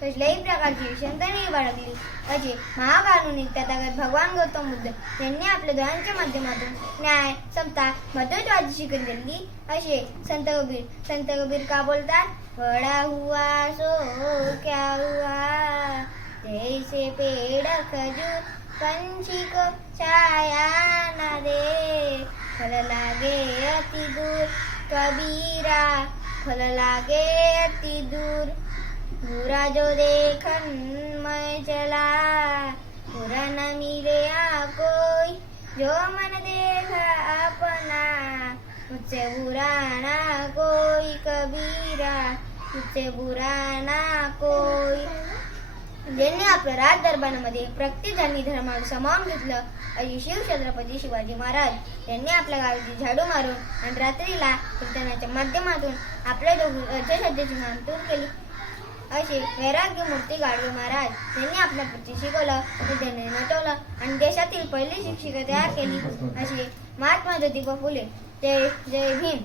कसल्याही प्रकारची विषमता बाळगली. असे महाकारुणिक तथागत भगवान गौतम बुद्ध यांनी आपल्या दोघांच्या माध्यमातून न्याय, समता, मध्यत्वाची शिकवण दिली. असे संत कबीर का बोलतात? बडा हुआ सो क्या हुआ, जैसे पेड़ खजूर पंछी को छाया न दे, फल लागे अति दूर कबीरा, फल लागे अति दूर. बुरा जो देखन मैं चला, बुरा न मिले कोई, जो मन देखा अपना, मुझसे बुरा ना कोई कबीरा, मुझसे बुरा ना कोई. ज्यांनी आपल्या राज दरबारामध्ये प्रत्येकाने धर्माला सामावून घेतलं अशी शिवछत्रपती शिवाजी महाराज यांनी आपल्या गावाची झाडू मारून आणि रात्रीला कीर्तनाच्या माध्यमातून आपल्या अर्धश्रद्धेची मान दूर केली. असे वैराग्य मूर्ती गाडगे महाराज यांनी आपल्या पुढचे शिकवलं, विद्येने नटवलं आणि देशातील पहिली शिक्षिका तयार केली. असे महात्मा ज्योतिबा फुले. जय जय भीम.